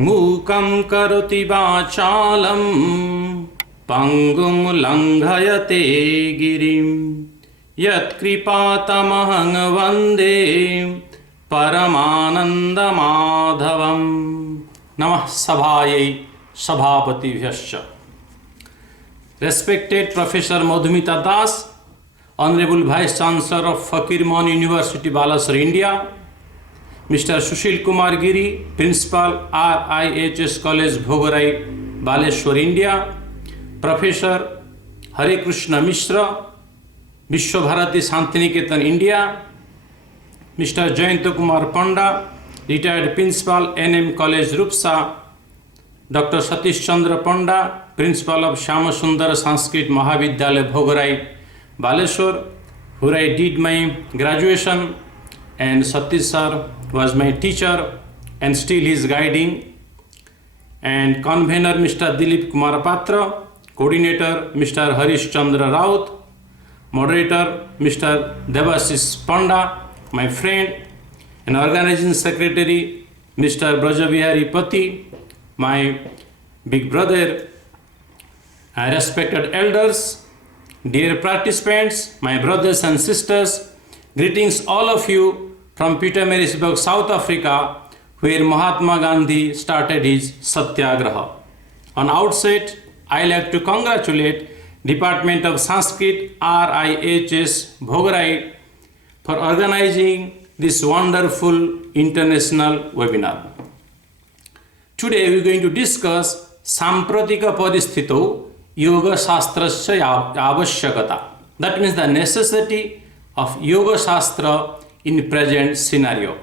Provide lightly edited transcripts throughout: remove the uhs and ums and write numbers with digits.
मूकं करोति वाचालं पङ्गुं लङ्घयते गिरिं यत्कृपातमहं वन्दे परमानन्दमाधवम्। नमः सभायै सभापतिभ्यश्च। Respected Professor Madhumita Das, Honorable Vice Chancellor of Fakir Mohun University, Balasore, India, Mr. Sushil Kumar Giri, Principal, RIHS College, Bhogarai, Baleshwar, India, Professor Hare Krishna Mishra, Vishwabharati Santiniketan, India, Mr. Jayanta Kumar Panda, Retired Principal, NM College, Rupsa, Dr. Satish Chandra Panda, Principal of Shyamasundar Sanskrit Mahavidyalaya, Bhogarai, Baleshwar, where I did my graduation, and Satish sir was my teacher and still he is guiding, and convener Mr. Dilip Kumar Patra, coordinator Mr. Harish Chandra Raut, moderator Mr. Devashish Panda, my friend, and organizing secretary Mr. Brajabihari Pati, my big brother, respected elders, dear participants, my brothers and sisters, greetings all of you from Pietermaritzburg, South Africa, where Mahatma Gandhi started his Satyagraha. On outset, I like to congratulate Department of Sanskrit, RIHS Bhogarai, for organizing this wonderful international webinar. Today we are going to discuss Sampratika Paristhito Yogashastrasya Avashyakata. That means the necessity of Yogashastra in present scenario.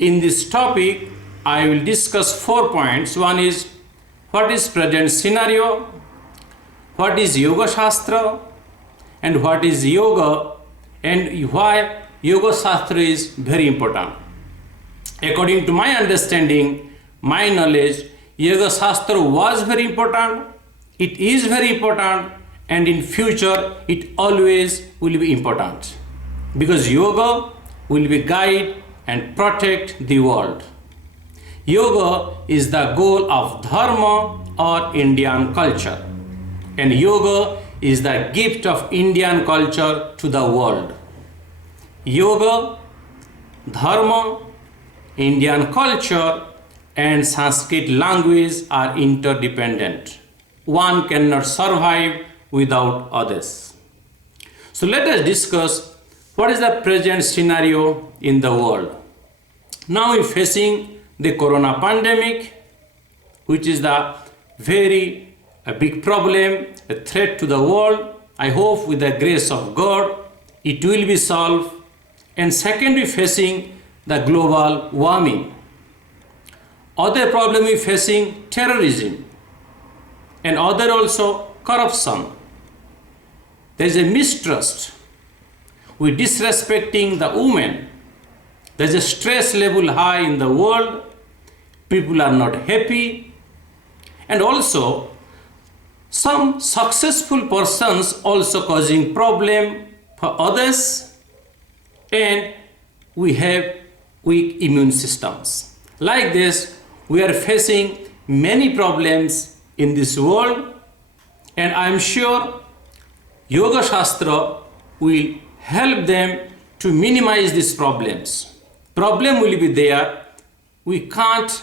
In this topic, I will discuss 4 points. One is, what is present scenario, what is Yogashastra, and what is yoga, and why Yogashastra is very important. According to my understanding, my knowledge, Yogashastra was very important, it is very important, and in future it always will be important, because yoga will be guide and protect the world. Yoga is the goal of dharma or Indian culture, and yoga is the gift of Indian culture to the world. Yoga, dharma, Indian culture and Sanskrit language are interdependent. One cannot survive without others. So let us discuss what is the present scenario in the world. Now we are facing the corona pandemic, which is the very big problem, a threat to the world. I hope with the grace of God it will be solved. And second, we are facing the global warming. Other problem we are facing terrorism, and other also corruption. There is a mistrust. We disrespecting the women. There is a stress level high in the world. People are not happy. And also some successful persons also causing problem for others. And we have weak immune systems. Like this, we are facing many problems in this world, and I am sure Yoga Shastra will help them to minimize these problems. Problem will be there. We can't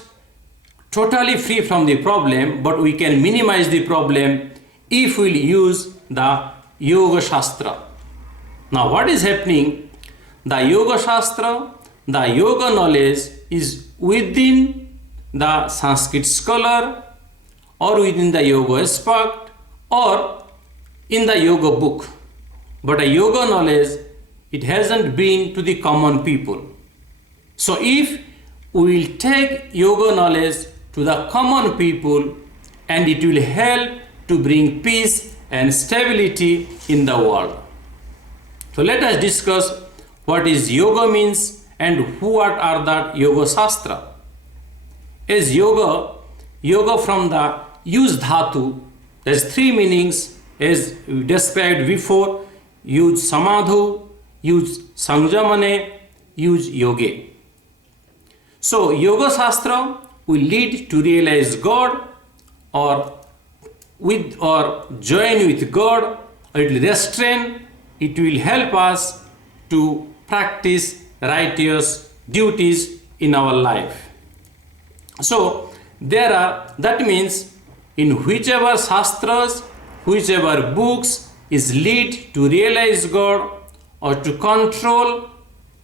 totally free from the problem, but we can minimize the problem if we use the Yoga Shastra. Now what is happening? The Yoga Shastra, the yoga knowledge is within the Sanskrit scholar, or within the yoga expert, or in the yoga book. But a yoga knowledge, it hasn't been to the common people. So if we will take yoga knowledge to the common people, and it will help to bring peace and stability in the world. So let us discuss what is yoga means and what are the yoga shastra. As yoga from the use dhatu, there is 3 meanings as we described before: use samadhu, use sanjamane, use yoge. So yoga shastra will lead to realize God or join with God, or it will restrain, it will help us to practice righteous duties in our life. So that means in whichever shastras, whichever books is lead to realize God or to control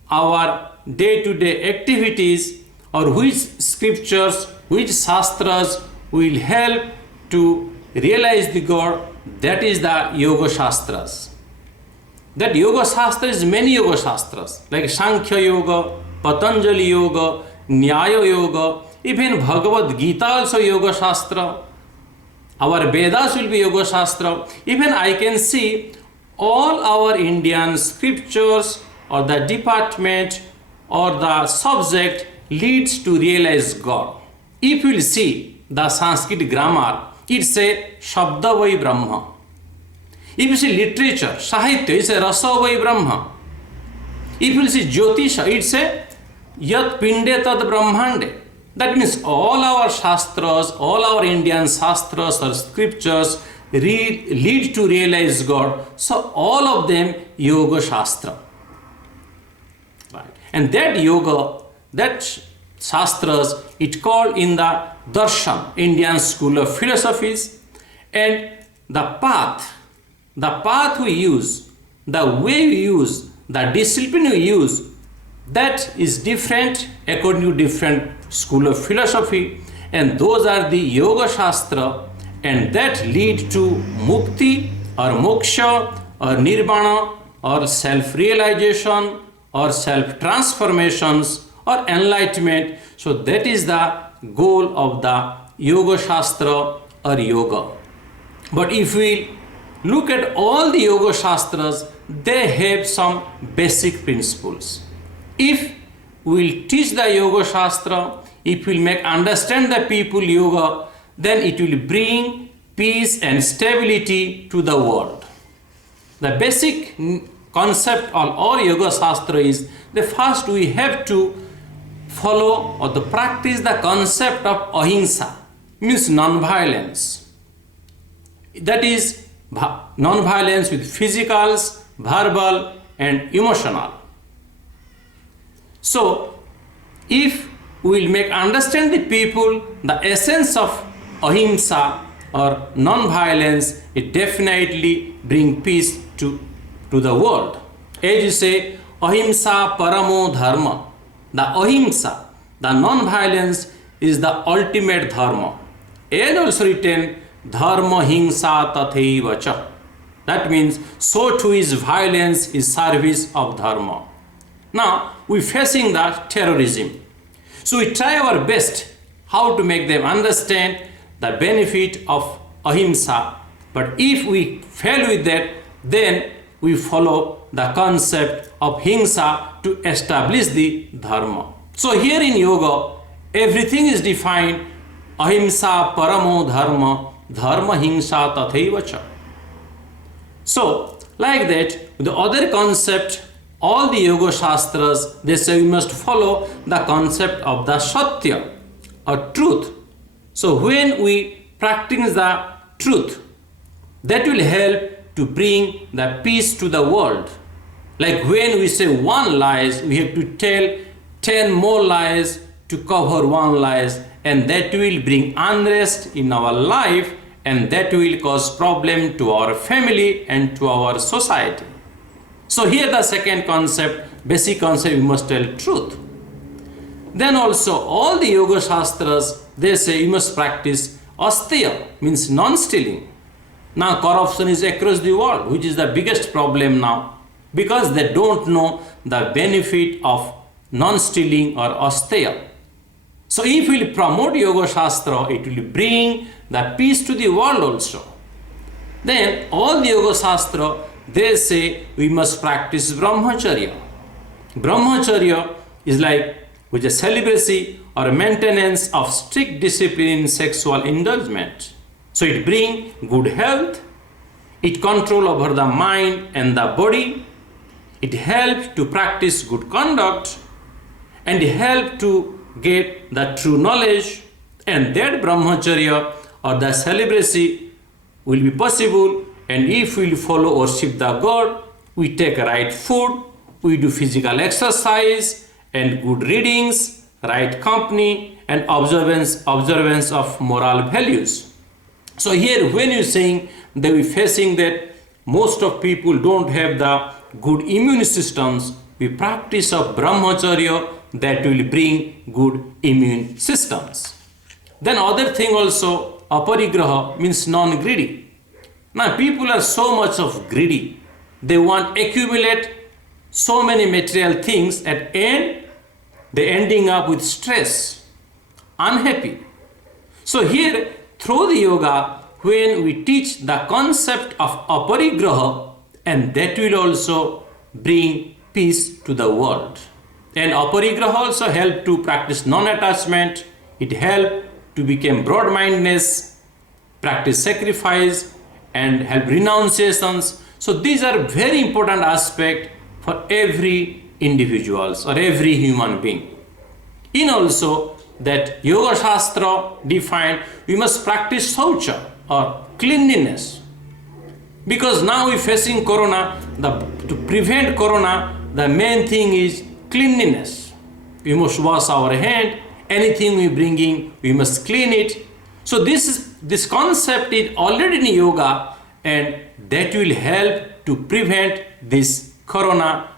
our day-to-day activities, or which scriptures, which shastras will help to realize the God, that is the Yogashastras. That Yogashastra is many Yogashastras, like Sankhya Yoga, Patanjali Yoga, Nyaya Yoga, even Bhagavad Gita also Yogashastra. Our Vedas will be Yogashastra. Even I can see all our Indian scriptures or the department or the subject leads to realize God. If you will see the Sanskrit grammar, it's a Shabda Vai Brahma. If you see literature, Sahitya, it's a Rasa Vai Brahma. If you see Jyotisha, it's a Yat Pinde Tad Brahmande. That means all our shastras, all our Indian shastras or scriptures lead to realize God. So all of them Yoga Shastra. Right. And that yoga, that shastras, it called in the Darshan, Indian school of philosophies, and the path we use, the way we use, the discipline we use, that is different according to different school of philosophy, and those are the Yoga Shastra, and that lead to mukti or moksha or nirvana or self-realization or self-transformations or enlightenment. So that is the goal of the Yoga Shastra or yoga. But if we look at all the Yoga Shastras, they have some basic principles. If we will teach the Yoga Shastra, if we will make understand the people yoga, then it will bring peace and stability to the world. The basic concept of all Yoga Shastra is the first we have to follow or to practice the concept of ahimsa, means non-violence. That is non-violence with physicals, verbal and emotional. So if we will make understand the people the essence of ahimsa or non-violence, it definitely bring peace to the world. As you say, ahimsa paramo dharma. The ahimsa, the non-violence is the ultimate dharma. And also written, dharma himsa tathaiva cha. That means, so too is violence is service of dharma. Now, we facing the terrorism. So we try our best how to make them understand the benefit of ahimsa. But if we fail with that, then we follow the concept of himsa to establish the dharma. So here in yoga, everything is defined ahimsa paramo dharma, dharma himsa tathaiva cha. So like that, the other concept, all the Yoga Shastras, they say we must follow the concept of the Satya or truth. So when we practice the truth, that will help to bring the peace to the world. Like when we say one lies, we have to tell 10 more lies to cover one lies, and that will bring unrest in our life, and that will cause problem to our family and to our society. So here the second concept, basic concept, we must tell truth. Then also all the Yoga Shastras, they say you must practice asteya, means non-stealing. Now corruption is across the world, which is the biggest problem now, because they don't know the benefit of non-stealing or asteya. So if we will promote Yoga Shastra, it will bring the peace to the world also. Then all the Yoga Shastra, they say we must practice brahmacharya. Brahmacharya is like with a celibacy or maintenance of strict discipline in sexual indulgence. So it brings good health, it control over the mind and the body, it helps to practice good conduct, and it helps to get the true knowledge And that brahmacharya or the celibacy will be possible, and if we follow worship the God, we take right food, we do physical exercise and good readings, right company, and observance of moral values. So here when you're saying that we're facing that most of people don't have the good immune systems, we practice of brahmacharya that will bring good immune systems. Then other thing also, aparigraha means non-greedy. Now people are so much of greedy. They want accumulate so many material things, at end they ending up with stress, unhappy. So here through the yoga, when we teach the concept of aparigraha, and that will also bring peace to the world. And aparigraha also help to practice non-attachment. It help to become broad-mindedness, practice sacrifice, and help renunciations. So these are very important aspects for every individuals or every human being. In also that Yogashastra defined, we must practice saucha or cleanliness. Because now we're facing corona, to prevent corona, the main thing is cleanliness. We must wash our hand, anything we bringing, we must clean it. So this concept is already in yoga, and that will help to prevent this corona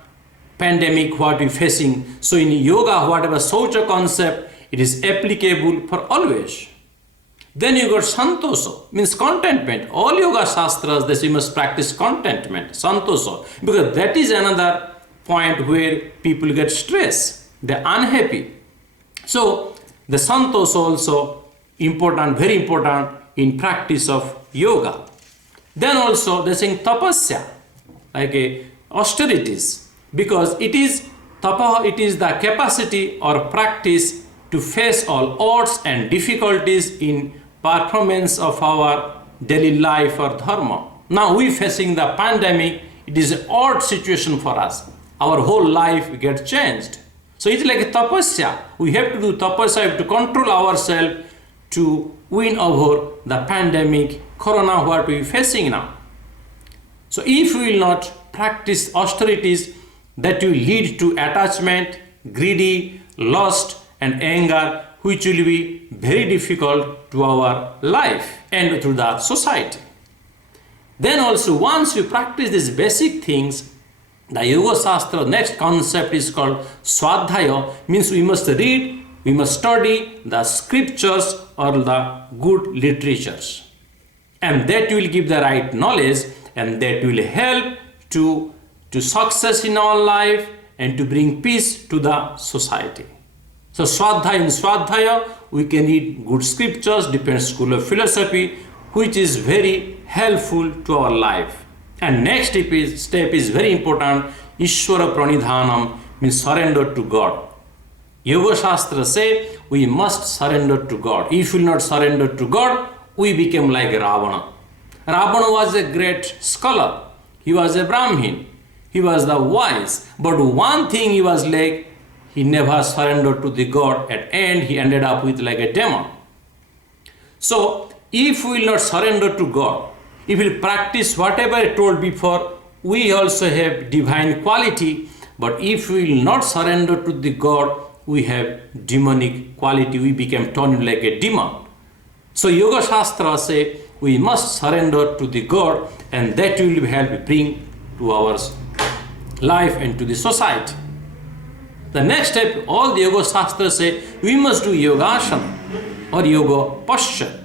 pandemic what we're facing. So in yoga, whatever saucha concept, it is applicable for always. Then you got santosa, means contentment. All yoga shastras, they say you must practice contentment, santosa, because that is another point where people get stress, they're unhappy. So the santosa also important, very important in practice of yoga. Then also they're saying tapasya, like a austerities, because it is tapa, it is the capacity or practice to face all odds and difficulties in performance of our daily life or dharma. Now we facing the pandemic, it is an odd situation for us. Our whole life gets changed. So it's like a tapasya. We have to do tapasya, we have to control ourselves to win over the pandemic, corona, what we are facing now. So if we will not practice austerities, that will lead to attachment, greedy, lust, and anger, which will be very difficult to our life and to the society. Then also once we practice these basic things, the Yoga Shastra next concept is called Swadhyaya, means we must read, we must study the scriptures or the good literatures. And that will give the right knowledge, and that will help to success in our life and to bring peace to the society. So Swadhyaya, in Swadhyaya, we can read good scriptures, different school of philosophy, which is very helpful to our life. And next step is very important, Ishvara Pranidhanam, means surrender to God. Yoga Shastra say we must surrender to God. If we will not surrender to God, we become like Ravana. Ravana was a great scholar. He was a Brahmin. He was the wise. But one thing he was like, he never surrendered to the God. At end, he ended up with like a demon. So, if we will not surrender to God, if we will practice whatever I told before, we also have divine quality. But if we will not surrender to the God, we have demonic quality. We become turned like a demon. So, Yoga Shastra say we must surrender to the God, and that will help bring to our life and to the society. The next step, all the Yoga Shastras say we must do Yogasana or Yoga posture.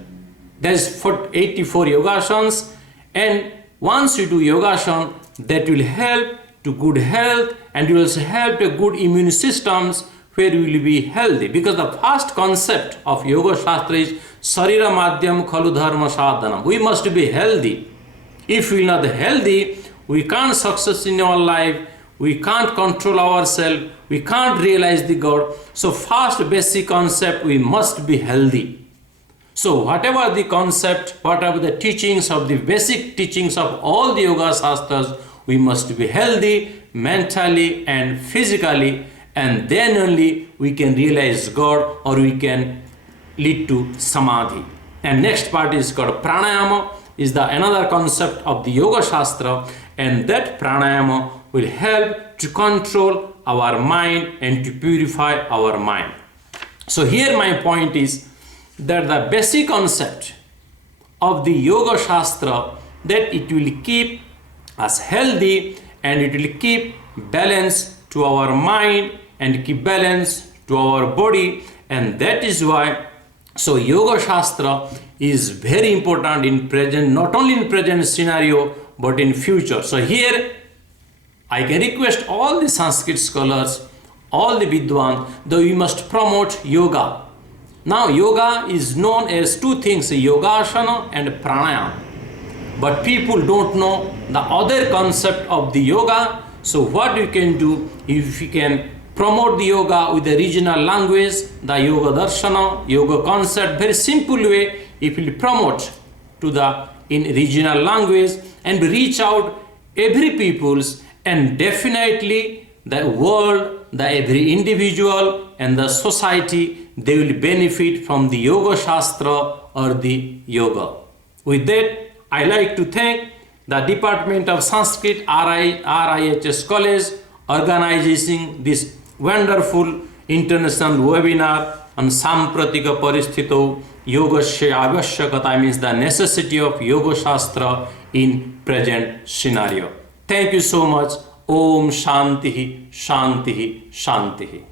There is 84 Yogasanas, and once you do Yogasana, that will help to good health, and will also help to good immune systems where you will be healthy. Because the first concept of Yoga Shastra is Sarira Madhyam Khalu Dharma Sadhanam. We must be healthy. If we are not healthy, we can't success in our life, we can't control ourselves, we can't realize the God. So first basic concept, we must be healthy. So whatever the concept, whatever the teachings of the basic teachings of all the Yoga Shastras, we must be healthy mentally and physically, and then only we can realize God, or we can lead to samadhi. And next part is called pranayama, is the another concept of the Yoga Shastra, and that pranayama will help to control our mind and to purify our mind. So here my point is that the basic concept of the Yoga Shastra, that it will keep us healthy and it will keep balance to our mind and keep balance to our body, and that is why so Yoga Shastra is very important in present, not only in present scenario but in future. So here I can request all the Sanskrit scholars, all the Vidwan, that we must promote yoga. Now yoga is known as two things, Yogashana and Pranayama. But people don't know the other concept of the yoga. So what you can do, if you can promote the yoga with the regional language, the yoga darshana, yoga concept, very simple way, if you promote to the in regional language and reach out every peoples, and definitely the world, the every individual and the society, they will benefit from the Yoga Shastra or the yoga. With that, I like to thank the Department of Sanskrit, RIHS College, organizing this wonderful international webinar on Sampratika Paristito Yogasya Avashyakata, means the necessity of Yoga Shastra in present scenario. Thank you so much. Om Shanti Shanti Shanti.